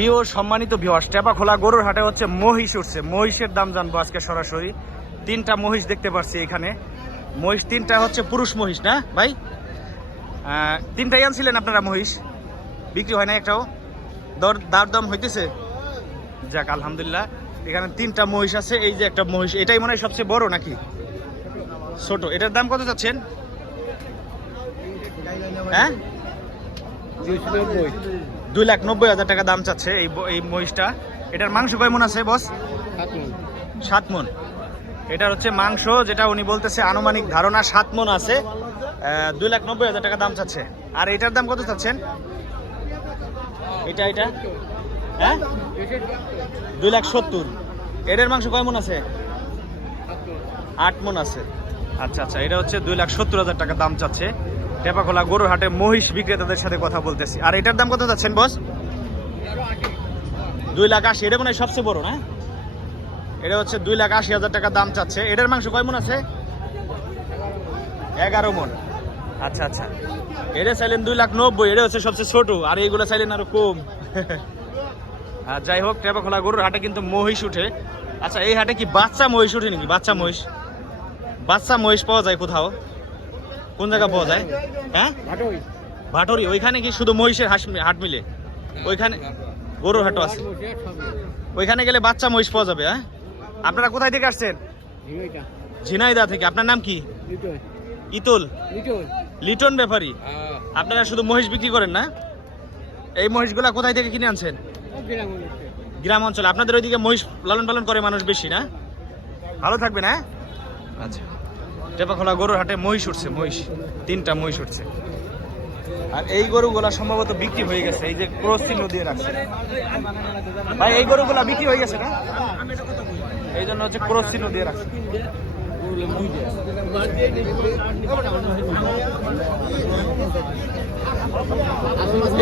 প্রিয় সম্মানিত ভিওয়ার্স টেপা খোলা গরুর হাটে হচ্ছে মহিষ উঠছে। মহিষের দাম জানব আজকে সরাসরি। তিনটা মহিষ দেখতে পাচ্ছি এখানে। মহিষ তিনটা হচ্ছে পুরুষ মহিষ, না ভাই? তিনটাই আনছিলেন আপনারা মহিষ? বিক্রি হয় না একটাও? দর দার দাম হইতেছে? যাক, আলহামদুলিল্লাহ। এখানে তিনটা মহিষ আছে, এই যে একটা মহিষ। এটাই মনে হয় সবচেয়ে বড় নাকি? ছোট। এটার দাম কত চাচ্ছেন? হ্যাঁ? দুই লাখ নব্বই হাজার টাকা দাম চাচ্ছে এই এই মহিষটা। এটার মাংস কয় মন আছে বস সাত মন। এটার হচ্ছে মাংস যেটা উনি বলতেছে আনুমানিক ধারণা সাত মন আছে। দুই লাখ নব্বই হাজার টাকা দাম চাচ্ছে। আর এটার দাম কত চাচ্ছেন? এটা এটা? হ্যাঁ? দুই লাখ সত্তর। এটার মাংস কয় মন আছে? আট মন আছে। আচ্ছা আচ্ছা এটা হচ্ছে দুই লাখ সত্তর হাজার টাকা দাম চাচ্ছে। টেপাখোলা গরুর হাটে মহিষ বিক্রেতাদের সাথে কথা বলতেছি। আর এটার দাম কত চাচ্ছেন বস? দুই লাখ আশি, এটা মনে হয় সবচেয়ে বড়, না? এটা হচ্ছে দুই লাখ আশি হাজার টাকা দাম চাচ্ছে। এটার মাংস কয় মন আছে? এগারো মন। আচ্ছা আচ্ছা। এটা চাইলেন দুই লাখ নব্বই, এটা হচ্ছে সবচেয়ে ছোট, আর এইগুলো চাইলেন আরও কম। আর যাই হোক, টেপাখোলা গরুর হাটে কিন্তু মহিষ উঠে। আচ্ছা এই হাটে কি বাচ্চা মহিষ উঠে নাকি? বাচ্চা মহিষ। বাচ্চা মহিষ পাওয়া যায় কোথাও? কোন জায়গা পাওয়া যায়? হ্যাঁ? ভাটরি ওইখানে কি শুধু মহিষের হাঁস হাট মিলে? ওইখানে গরুর হাটও আছে। ওইখানে গেলে বাচ্চা মহিষ পাওয়া যাবে হ্যাঁ? আপনারা কোথায় থেকে আসছেন? ঝিনাইদা। থেকে। আপনার নাম কি? ইতুল। লিটন। ব্যাপারী। আপনারা শুধু মহিষ বিক্রি করেন না? এই মহিষগুলা কোথায় থেকে কিনে আনছেন? গ্রাম অঞ্চলে। আপনাদের ওইদিকে মহিষ লালন পালন করে মানুষ বেশি না? ভালো থাকবে না আচ্ছা। টেপাখোলা গরুর হাটে মহিষ উঠছে, মহিষ। তিনটা মহিষ উঠছে। আর এই গরুগুলা সম্ভবত বিক্রি হয়ে গেছে, এই যে ক্রস চিহ্ন দিয়ে রাখছে। ভাই, এই গরুগুলা বিক্রি হয়ে গেছে না? এই জন্য হচ্ছে ক্রস চিহ্ন দিয়ে রাখছে।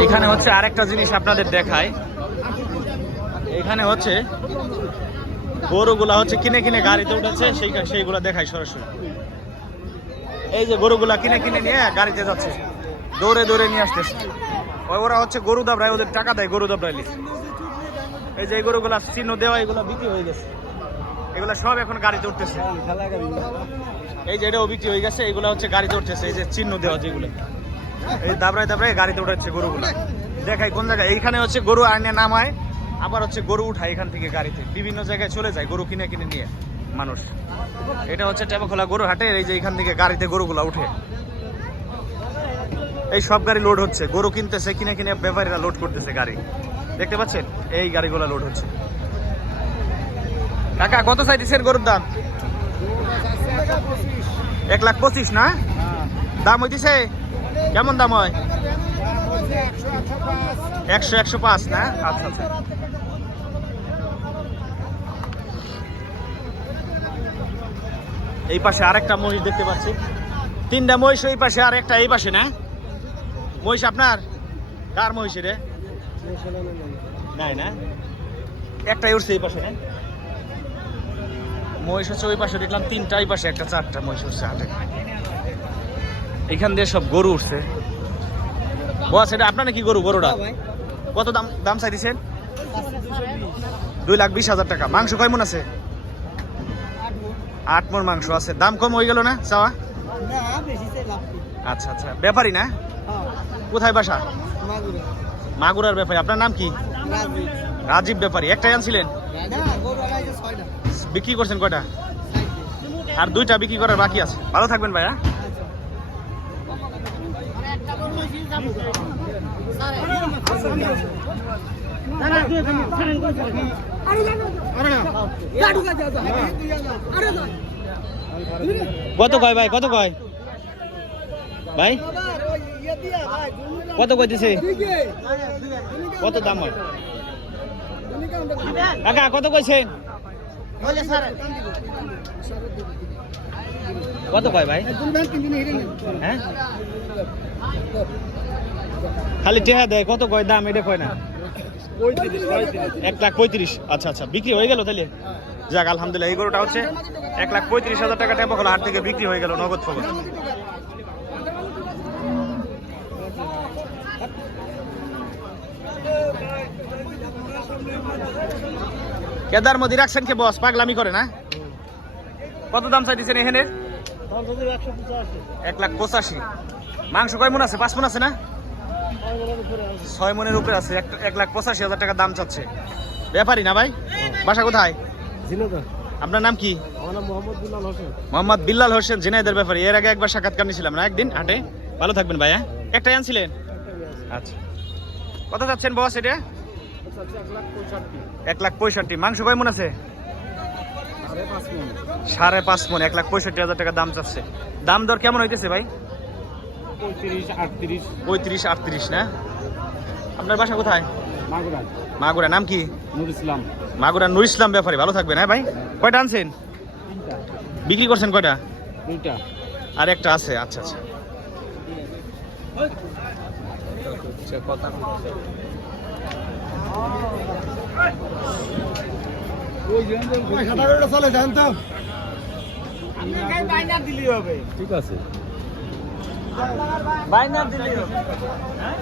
এখানে হচ্ছে আরেকটা জিনিস আপনাদের দেখায় এখানে হচ্ছে গরুগুলা হচ্ছে কিনে কিনে গাড়িতে উঠেছে, সেই সেইগুলা দেখায় সরাসরি। এই যে গরুগুলা কিনে কিনে নিয়ে গাড়িতে যাচ্ছে। দৌড়ে দৌড়ে নিয়ে আসতেছে। ওরা হচ্ছে গরু দাবড়ায়, ওদের টাকা দেয় গরু দাবড়াইলে। এই যে গরুগুলা চিহ্ন দেওয়া, এগুলো বিক্রি হয়ে গেছে। এগুলা সব এখন গাড়িতে উঠতেছে। এই যে এটাও বিক্রি হয়ে গেছে, এগুলো হচ্ছে গাড়িতে উঠতেছে। এই যে চিহ্ন দেওয়া যেগুলো। এই দাবড়ায় দাবড়ায় গাড়িতে উঠাচ্ছে গরুগুলো। দেখাই কোন জায়গায়। এইখানে হচ্ছে গরু আইনে নামায়, আবার হচ্ছে গরু উঠায় এখান থেকে গাড়িতে। বিভিন্ন জায়গায় চলে যায় গরু কিনে কিনে নিয়ে। মানুষ। এটা হচ্ছে টেপাখোলা গরু হাটে এই যে এখান থেকে গাড়িতে গরুগুলা উঠে। এই সব গাড়ি লোড হচ্ছে। গরু কিনতেছে, কিনে কিনে ব্যাপারীরা লোড করতেছে গাড়ি। দেখতে পাচ্ছেন? এই গাড়িগুলো লোড হচ্ছে। কাকা, কত চাইতেছেন গরুর দাম? এক লাখ পঁচিশ, না? দাম হইতেছে? কেমন দাম হয়? একশো একশো পাঁচ, না? আচ্ছা আচ্ছা। এই পাশে আরেকটা মহিষ দেখতে পাচ্ছি। তিনটা মহিষ ওই পাশে আর একটা এই পাশে না? মহিষ আপনার? কার মহিষ রে নাই না? একটাই উঠছে এই পাশে না মহিষ হচ্ছে ওই পাশে দেখলাম তিনটা এই পাশে একটা চারটা মহিষ উঠছে হাটে। এখান দিয়ে সব গরু উঠছে বস এটা আপনার নাকি গরু গরুটা? কত দাম দাম চাই দিচ্ছেন দুই লাখ বিশ হাজার টাকা। মাংস কয় মন আছে? আট মন মাংস আছে। দাম কম হয়ে গেল না চাওয়া? আচ্ছা আচ্ছা। ব্যাপারী না? কোথায় বাসা? মাগুরার ব্যাপারী। আপনার নাম কি? রাজীব। ব্যাপারী। একটাই আনছিলেন? বিক্রি করছেন কয়টা? আর দুইটা বিক্রি করার বাকি আছে। ভালো থাকবেন ভাইয়া। কত কয় ভাই, কত কয়? ভাই? কত কইতেছে? কত দাম হয়? কাকা, কত কইছেন কত কয় ভাই? হ্যাঁ? খালি টেহা দেয় কত কয় দাম এটা কয় না? এক লাখ পঁয়ত্রিশ। আচ্ছা আচ্ছা বিক্রি হয়ে গেল তাহলে যাক আলহামদুলিল্লাহ এই গরুটা হচ্ছে এক লাখ পঁয়ত্রিশ হাজার টাকা টেপা হলো হাট থেকে বিক্রি হয়ে গেল নগদ ফগদ কেদার মোদি রাখছেন কে বস? পাগলামি করে না? কত দাম চাই দিচ্ছেন এখানে এক লাখ পঁচাশি। মাংস কয় মন আছে? পাঁচ মন আছে না? ছয় মনের উপরে আছে এক- লাখ পঁচাশি হাজার টাকা দাম চাচ্ছে। ব্যাপারই না ভাই? বাসা কোথায়? আপনার নাম কি? মোহাম্মদ বিল্লাল হোসেন। জিনাইদের ব্যাপারে। এর আগে একবার সাক্ষাৎকার নিয়েছিলাম না একদিন হাটে? ভালো থাকবেন ভাই হ্যাঁ? একটাই আনছিলেন? আচ্ছা। কত যাচ্ছেন বস এটা? এক লাখ পঁয়ষট্টি। মাংস কয় মন আছে? সাড়ে পাঁচ মন। এক লাখ পঁয়ষট্টি হাজার টাকা দাম চাচ্ছে। দাম দর কেমন হইতেছে ভাই? পঁয়ত্রিশ আটত্রিশ। পঁয়ত্রিশ আটত্রিশ না? আপনার বাসা কোথায়? মাগুরা। মাগুরা নাম কি? নুর ইসলাম। মাগুরা নুর ইসলাম ব্যাপারে ভালো থাকবেন হ্যাঁ ভাই? কয়টা আনছেন? বিক্রি করছেন কয়টা? দুইটা। আর একটা আছে আচ্ছা আচ্ছা। চলে যান তো? ঠিক আছে। বাইনার দিলিও হ্যাঁ